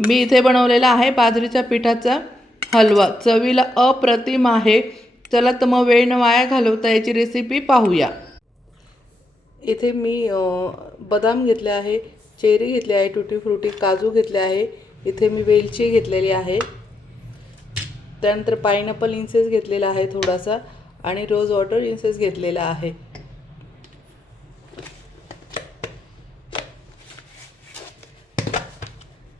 मी इथे बनवलेला आहे बाजरीच्या पिठाचा हलवा. चवीला अप्रतिम आहे. चला तर मग वेळ न वाया घालवता याची रेसिपी पाहूया. इथे मी बदाम घेतले आहे, चेरी घेतले आहे, टुटी फ्रुटी, काजू घेतले आहे. इथे मी वेलची घेतलेली आहे. त्यानंतर पायनॅपल इन्सेस घेतलेला आहे थोडासा आणि रोज वॉटर इन्सेस घेतलेला आहे.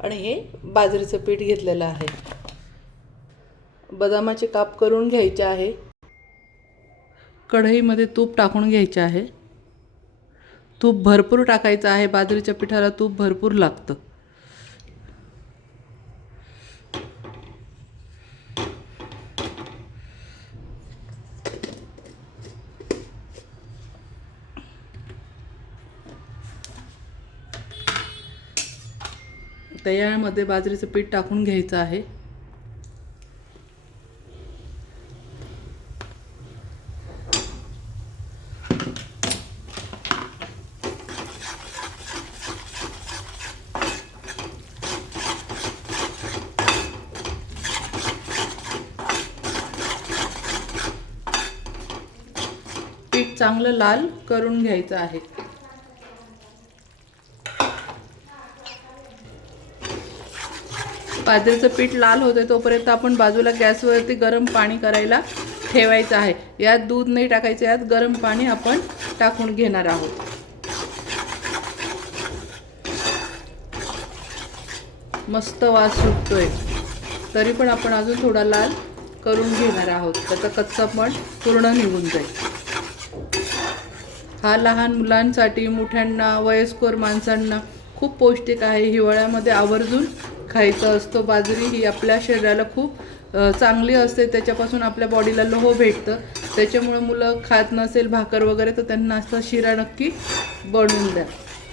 आणि हे बाजरीचं पीठ घेतलेलं आहे. बदामाचे काप करून घ्यायचे आहे. कढईमध्ये तूप टाकून घ्यायचे आहे. तूप भरपूर टाकायचं आहे. बाजरीच्या पिठाला तूप भरपूर लागतं. तयामध्ये बाजरीचं पीठ टाकून घ्यायचं आहे. पीठ चांगलं लाल करून घ्यायचं आहे. बाजरीचं पीठ लाल होते तोपर्यंत आपण बाजूला गॅसवरती गरम पाणी करायला ठेवायचं आहे. यात दूध नाही टाकायचं, यात गरम पाणी आपण टाकून घेणार आहोत. मस्त वास सुटतोय, तरी पण आपण अजून थोडा लाल करून घेणार आहोत. त्याचा कच्चापण पूर्ण निघून जाईल. हा लहान मुलांसाठी, मोठ्यांना, वयस्कर माणसांना खूप पौष्टिक आहे. हिवाळ्यामध्ये आवर्जून खायचं असतं. बाजरी ही आपल्या शरीराला खूप चांगली असते. त्याच्यापासून आपल्या बॉडीला लोह भेटतं. त्याच्यामुळे मुलं खात नसेल भाकर वगैरे तर त्यांना असा शिरा नक्की बनवून द्या.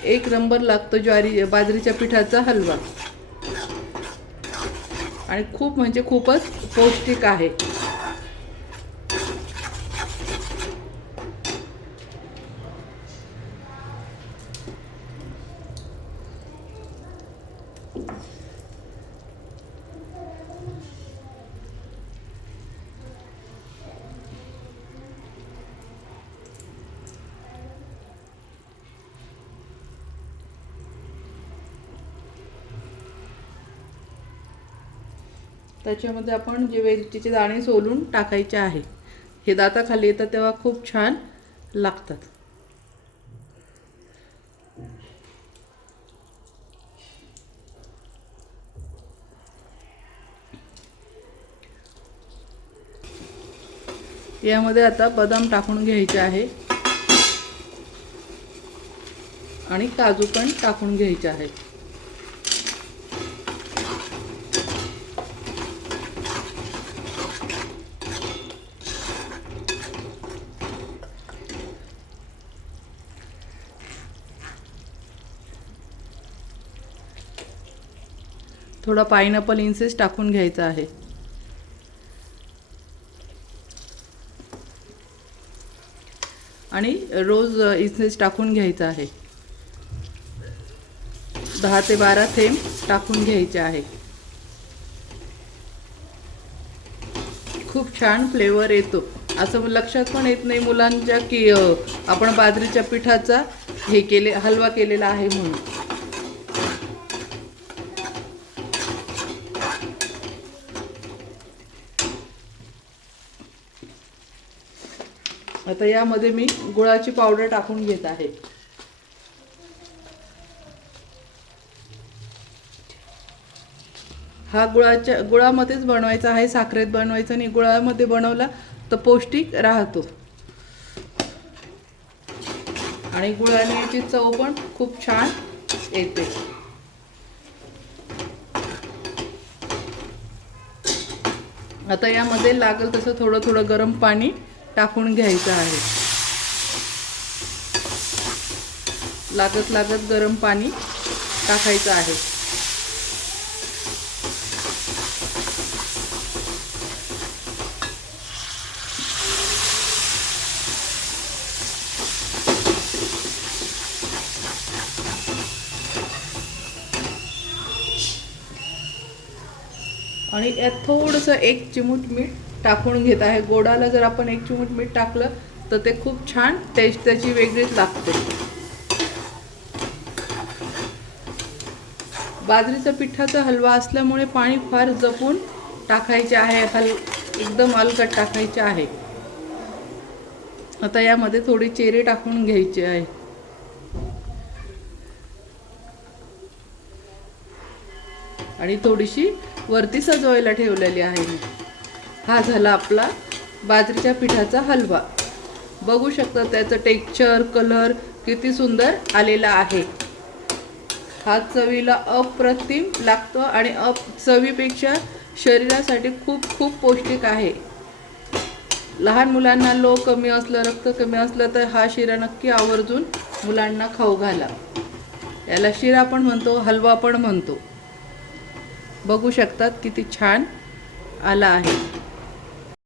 एक नंबर लागतो बाजरीच्या पिठाचा हलवा आणि खूप म्हणजे खूपच पौष्टिक आहे. त्याच्यामध्ये आपण जे वेलचीचे दाणे सोलून टाकायचे आहे. हे दाताखाली येतात तेव्हा खूप छान लागतात. यामध्ये आता बदाम टाकून घ्यायचे आहे आणि काजू पण टाकून घ्यायचे आहे. थोडा पायनॅपल इन्सेस टाकून घ्यायचा आहे. आणि रोज इन्सेस टाकून घ्यायचा आहे. 10 ते 12 थेंब टाकून घ्यायचे आहे. खूप छान फ्लेवर येतो. असं लक्षात पण येत नाही मुलांच्या की आपण बाजरीच्या पिठाचा हलवा केलेला आहे म्हणून. आता यामध्ये मी गुळाची पावडर टाकून घेत आहे. हा गुळामध्येच बनवायचा आहे, साखरेत बनवायचा नाही. गुळामध्ये बनवला तर पौष्टिक राहतो आणि गुळाने याची चव पण खूप छान येते. आता यामध्ये लागेल तसं थोडं थोडं गरम पाणी टाकून घ्यायचं आहे. लागत लागत गरम पाणी टाकायचं आहे. आणि यात थोडंसं 1 चिमूट मीठ टाकून घेत आहे. गोडाला जर आपण 1 चिमूट मीठ टाकलं तर ते खूप छान टेस्ट त्याची वेगळीच लागते. बाजरीचा पिठाचा हलवा असल्यामुळे पाणी फार जपून टाकायचे आहे. एकदम अलगट टाकायचे आहे. आता यामध्ये थोडी चेरी टाकून घ्यायची आहे. आणि थोडीशी वरती सजवायला ठेवलेली आहे. हा झाला आपला बाजरीच्या पिठाचा हलवा. बघू शकता त्याचं टेक्स्चर, कलर किती सुंदर आलेला आहे. हा चवीला अप्रतिम लागतो आणि चवीपेक्षा शरीरासाठी खूप खूप पौष्टिक आहे. लहान मुलांना लो कमी असलं, रक्त कमी असलं तर हा शिरा नक्की आवर्जून मुलांना खाऊ घाला. याला शिरा पण म्हणतो, हलवा पण म्हणतो. बघू शकतात किती छान आला आहे.